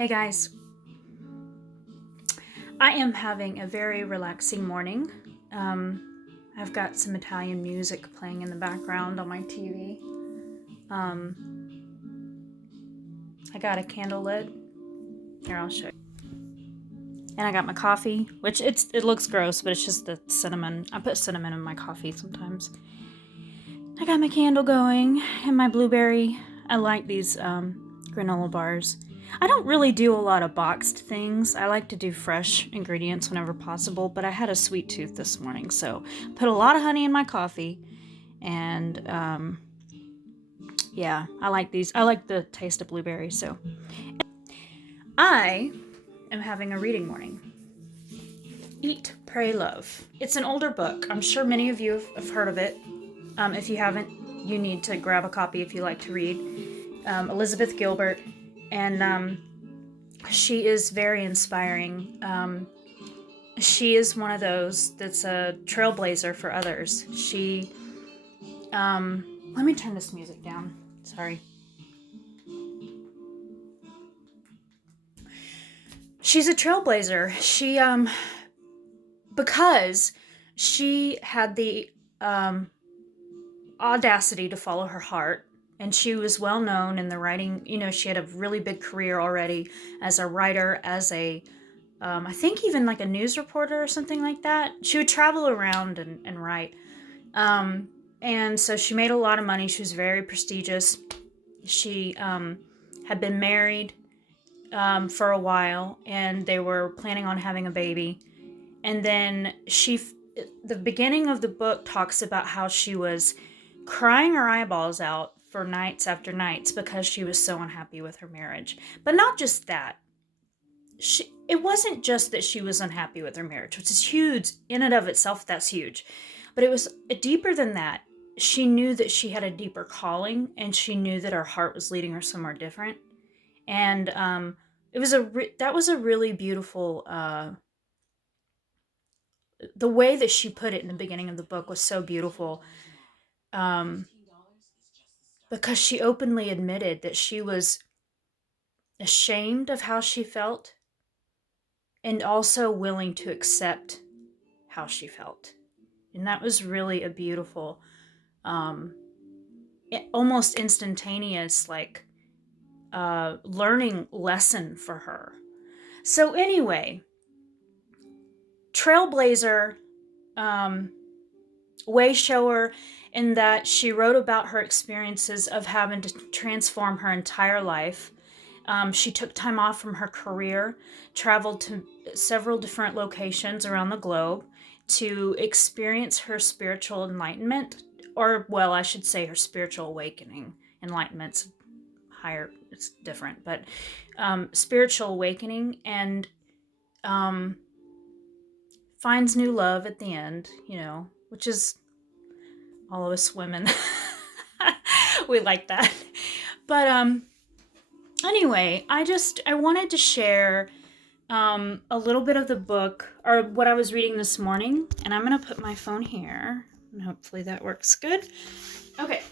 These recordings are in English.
Hey guys, I am having a very relaxing morning. I've got some Italian music playing in the background on my TV. Um, I got a candle lit. Here, I'll show you. And I got my coffee, which it looks gross, but it's just the cinnamon. I put cinnamon in my coffee sometimes. I got my candle going and my blueberry. I like these granola bars. I don't really do a lot of boxed things. I like to do fresh ingredients whenever possible, but I had a sweet tooth this morning, so put a lot of honey in my coffee. And yeah, I like these. I like the taste of blueberries. So I am having a reading morning. Eat, Pray, Love. It's an older book. I'm sure many of you have heard of it. If you haven't, you need to grab a copy if you like to read. Elizabeth Gilbert, and she is very inspiring. She is one of those that's a trailblazer for others. Let me turn this music down. Sorry. She's a trailblazer. Because she had the audacity to follow her heart, and she was well known in the writing. She had a really big career already as a writer, as a I think even like a news reporter or something like that. She would travel around and write. And so she made a lot of money. She was very prestigious. She had been married for a while, and they were planning on having a baby. And then the beginning of the book talks about how she was crying her eyeballs out for nights after nights because she was so unhappy with her marriage. But not just that. It wasn't just that she was unhappy with her marriage, which is huge in and of itself. That's huge. But it was deeper than that. She knew that she had a deeper calling, and she knew that her heart was leading her somewhere different. And that was a really beautiful. The way that she put it in the beginning of the book was so beautiful, um, because she openly admitted that she was ashamed of how she felt, and also willing to accept how she felt. And that was really a beautiful, um, almost instantaneous, like learning lesson for her. So anyway, trailblazer, way shower, in that she wrote about her experiences of having to transform her entire life. She took time off from her career, traveled to several different locations around the globe to experience her spiritual enlightenment, or, well, I should say her spiritual awakening. Enlightenment's higher, it's different, but spiritual awakening, and finds new love at the end, which is all of us women. We like that. But anyway, I wanted to share a little bit of the book, or what I was reading this morning, and I'm going to put my phone here, and hopefully that works good. Okay.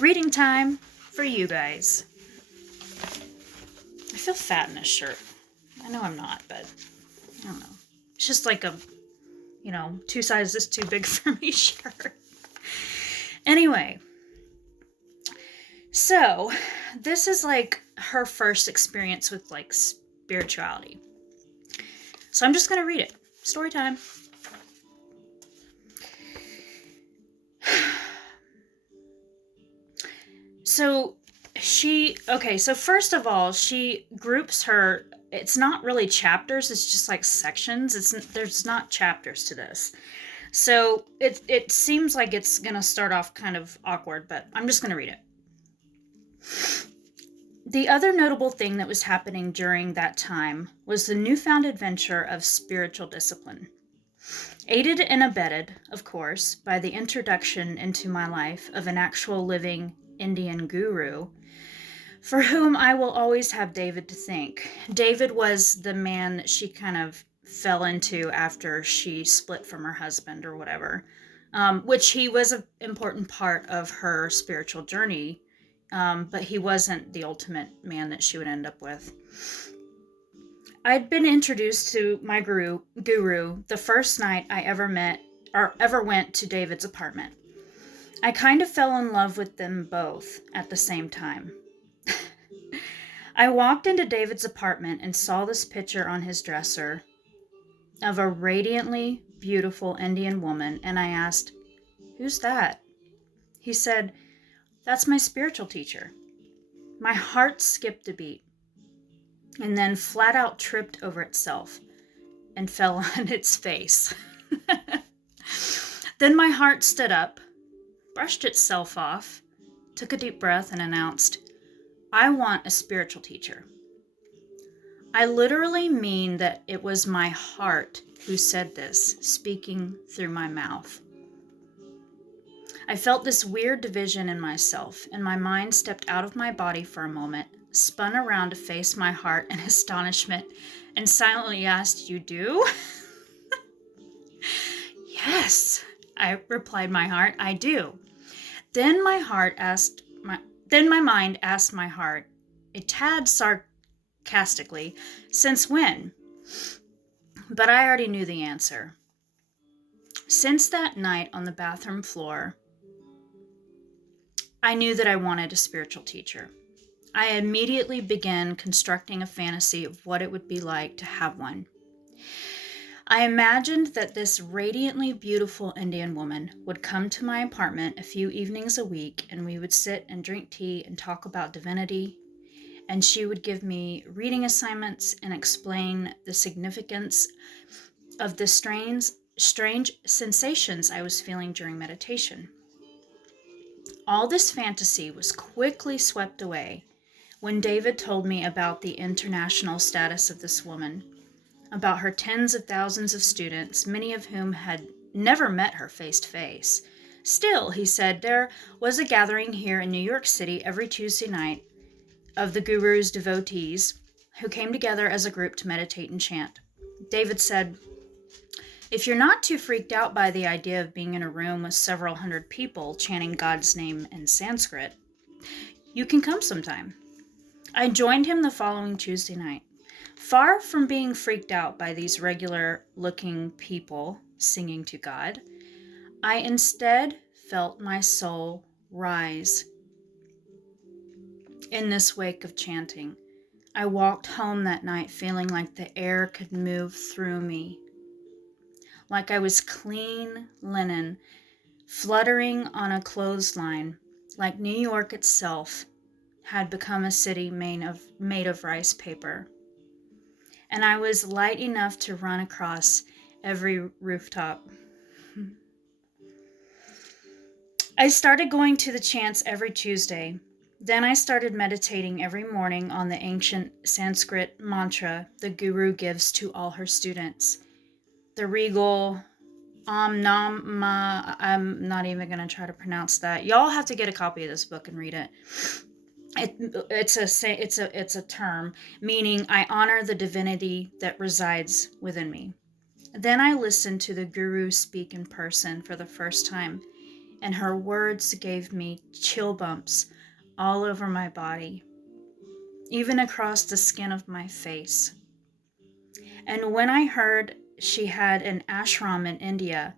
Reading time for you guys. I feel fat in this shirt. I know I'm not, but I don't know. It's just like a, 2 sizes too big for me shirt. Anyway, so this is like her first experience with like spirituality. So I'm just going to read it. Story time. So so first of all, she groups her, it's not really chapters, it's just like sections. There's not chapters to this. So it seems like it's going to start off kind of awkward, but I'm just going to read it. The other notable thing that was happening during that time was the newfound adventure of spiritual discipline. Aided and abetted, of course, by the introduction into my life of an actual living Indian guru, for whom I will always have David to thank. David was the man that she kind of fell into after she split from her husband or whatever, which he was an important part of her spiritual journey. but he wasn't the ultimate man that she would end up with. I'd been introduced to my guru the first night I ever went to David's apartment. I kind of fell in love with them both at the same time. I walked into David's apartment and saw this picture on his dresser of a radiantly beautiful Indian woman, and I asked, "Who's that?" He said, "That's my spiritual teacher." My heart skipped a beat and then flat out tripped over itself and fell on its face. Then my heart stood up, brushed itself off, took a deep breath, and announced, "I want a spiritual teacher." I literally mean that it was my heart who said this, speaking through my mouth. I felt this weird division in myself, and my mind stepped out of my body for a moment, spun around to face my heart in astonishment, and silently asked, "You do?" "Yes," I replied my heart, "I do." Then my mind asked my heart, a tad sarcastically, "Since when?" But I already knew the answer. Since that night on the bathroom floor, I knew that I wanted a spiritual teacher. I immediately began constructing a fantasy of what it would be like to have one. I imagined that this radiantly beautiful Indian woman would come to my apartment a few evenings a week, and we would sit and drink tea and talk about divinity, and she would give me reading assignments and explain the significance of the strange sensations I was feeling during meditation. All this fantasy was quickly swept away when David told me about the international status of this woman, about her tens of thousands of students, many of whom had never met her face to face. Still, he said, there was a gathering here in New York City every Tuesday night of the guru's devotees who came together as a group to meditate and chant. David said, "If you're not too freaked out by the idea of being in a room with several hundred people chanting God's name in Sanskrit, you can come sometime." I joined him the following Tuesday night. Far from being freaked out by these regular-looking people singing to God, I instead felt my soul rise in this wake of chanting. I walked home that night feeling like the air could move through me, like I was clean linen fluttering on a clothesline, like New York itself had become a city made of rice paper. And I was light enough to run across every rooftop. I started going to the chants every Tuesday. Then I started meditating every morning on the ancient Sanskrit mantra the guru gives to all her students. The regal Nam Ma, I'm not even going to try to pronounce that. Y'all have to get a copy of this book and read it. It's a term meaning I honor the divinity that resides within me. Then I listened to the guru speak in person for the first time, and her words gave me chill bumps all over my body, even across the skin of my face. And when I heard she had an ashram in India,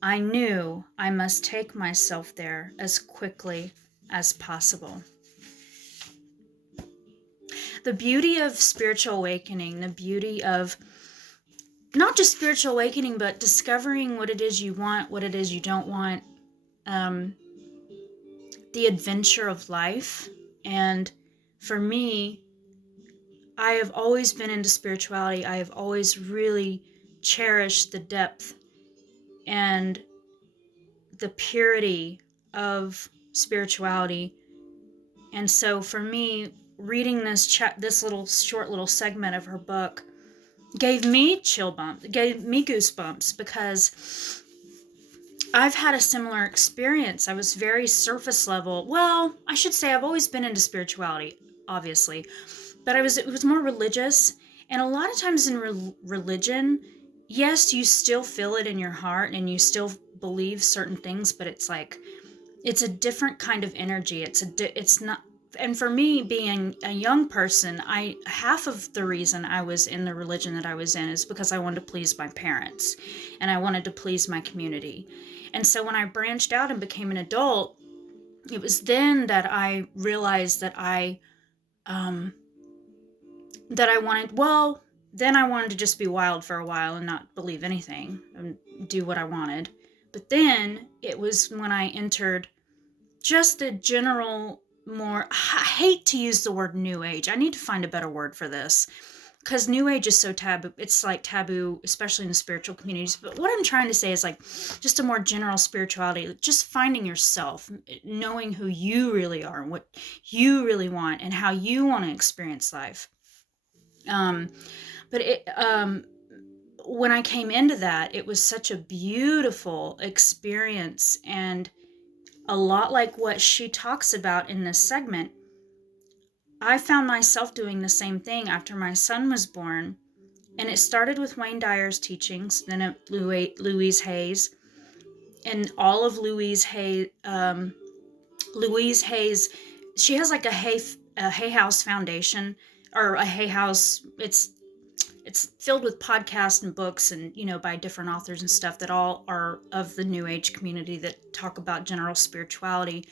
I knew I must take myself there as quickly as possible. The beauty of spiritual awakening, the beauty of not just spiritual awakening, but discovering what it is you want, what it is you don't want, the adventure of life. And for me, I have always been into spirituality. I have always really cherished the depth and the purity of spirituality. And so for me, reading this short little segment of her book gave me goosebumps, because I've had a similar experience. I was very surface level. Well, I should say I've always been into spirituality, obviously, but it was more religious. And a lot of times in religion, yes, you still feel it in your heart and you still believe certain things, but it's like it's a different kind of energy. It's not, and for me, being a young person, half of the reason I was in the religion that I was in is because I wanted to please my parents, and I wanted to please my community. And so when I branched out and became an adult, it was then that I realized um, that I wanted, well, then I wanted to just be wild for a while and not believe anything and do what I wanted. But then it was when I entered just the general, more, I hate to use the word new age. I need to find a better word for this, because new age is so taboo. It's like taboo, especially in the spiritual communities. But what I'm trying to say is like just a more general spirituality, just finding yourself, knowing who you really are and what you really want and how you want to experience life. But when I came into that, it was such a beautiful experience, and a lot like what she talks about in this segment. I found myself doing the same thing after my son was born, and it started with Wayne Dyer's teachings, then Louise Hay's, and all of Louise Hay's. She has like a Hay House Foundation, or a Hay House. It's filled with podcasts and books, and by different authors and stuff that all are of the New Age community that talk about general spirituality,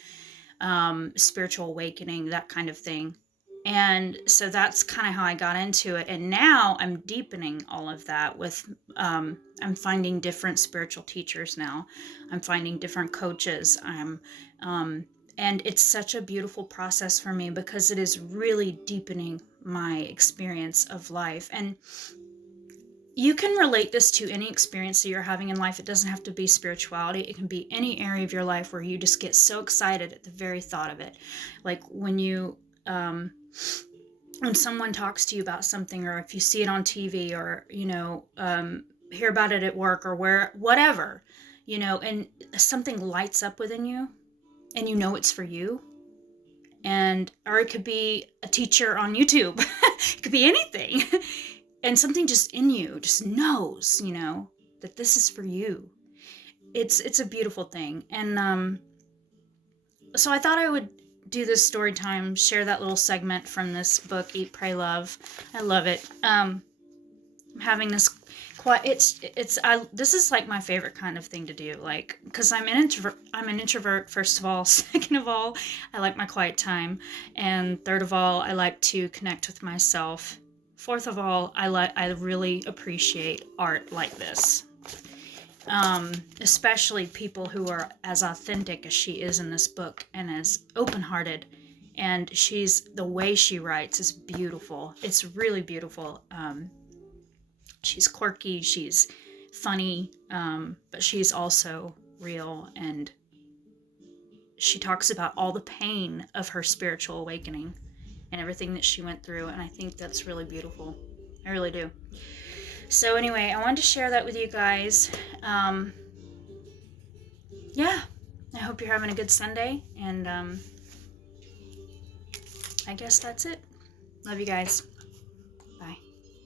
spiritual awakening, that kind of thing. And so that's kind of how I got into it. And now I'm deepening all of that with, I'm finding different spiritual teachers now. I'm finding different coaches. And it's such a beautiful process for me because it is really deepening my experience of life. And you can relate this to any experience that you're having in life. It doesn't have to be spirituality. It can be any area of your life where you just get so excited at the very thought of it. Like when someone talks to you about something, or if you see it on TV, or, hear about it at work, or whatever, and something lights up within you and it's for you. Or it could be a teacher on YouTube. It could be anything. And something just in you just knows, that this is for you. It's a beautiful thing. And so I thought I would do this story time, share that little segment from this book, Eat, Pray, Love. I love it. I'm having this this is like my favorite kind of thing to do, like, because I'm an introvert, first of all. Second of all, I like my quiet time. And third of all, I like to connect with myself. Fourth of all, I really appreciate art like this. Especially people who are as authentic as she is in this book, and as open-hearted. And the way she writes is beautiful. It's really beautiful. She's quirky, she's funny, but she's also real, and she talks about all the pain of her spiritual awakening and everything that she went through, and I think that's really beautiful. I really do. So anyway, I wanted to share that with you guys. Yeah, I hope you're having a good Sunday, and I guess that's it. Love you guys.